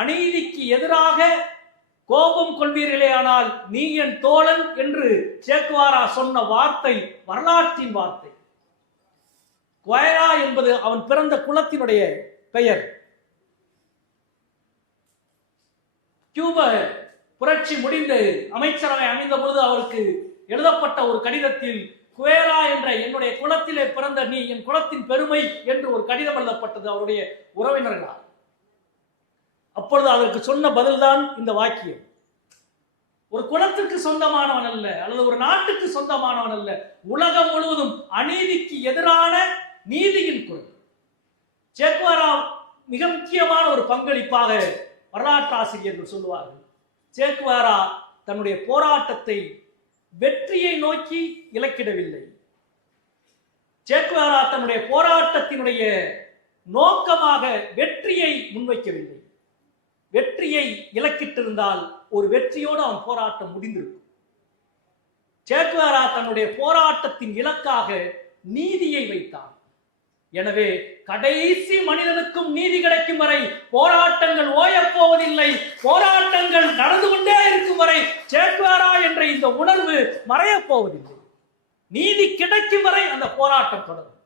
அநீதிக்கு எதிராக கோபம் கொள்வீர்களே ஆனால் நீ என் தோழன் என்று சேக்குவாரா சொன்ன வார்த்தை வரலாற்றின் வார்த்தை. குவைரா என்பது அவன் பிறந்த குலத்தினுடைய பெயர். கியூப புரட்சி முடிந்து அமைச்சரவை அமைந்த பொழுது அவருக்கு எழுதப்பட்ட ஒரு கடிதத்தில் குவேரா என்ற என்னுடைய குலத்திலே பிறந்த நீ என் குலத்தின் பெருமை என்று ஒரு கடிதம் எழுதப்பட்டது அவருடைய உறவினர்களால். அப்பொழுது அதற்கு சொன்ன பதில்தான் இந்த வாக்கியம். ஒரு குலத்திற்கு சொந்தமானவன் அல்ல, அல்லது ஒரு நாட்டுக்கு சொந்தமானவன் அல்ல, உலகம் முழுவதும் அநீதிக்கு எதிரான நீதியின் குரல். சேக்குவாரா மிக முக்கியமான ஒரு பங்களிப்பாக வரலாற்று ஆசிரியர்கள் சொல்லுவார்கள். சேக்குவாரா தன்னுடைய போராட்டத்தை வெற்றியை நோக்கி இலக்கிடவில்லை. சேக்குவாரா தன்னுடைய போராட்டத்தினுடைய நோக்கமாக வெற்றியை முன்வைக்கவில்லை. வெற்றியை இலக்கிட்டிருந்தால் ஒரு வெற்றியோடு அவன் போராட்டம் முடிந்திருக்கும். சேக்குவாரா தன்னுடைய போராட்டத்தின் இலக்காக நீதியை வைத்தான். எனவே கடைசி மனிதனுக்கும் நீதி கிடைக்கும் வரை போராட்டங்கள் ஓயப்போவதில்லை. போராட்டங்கள் நடந்து கொண்டே இருக்கும் வரை சேக்குவாரா என்ற இந்த உணர்வு மறையப் போவதில்லை. நீதி கிடைக்கும் வரை அந்த போராட்டம் தொடரும்.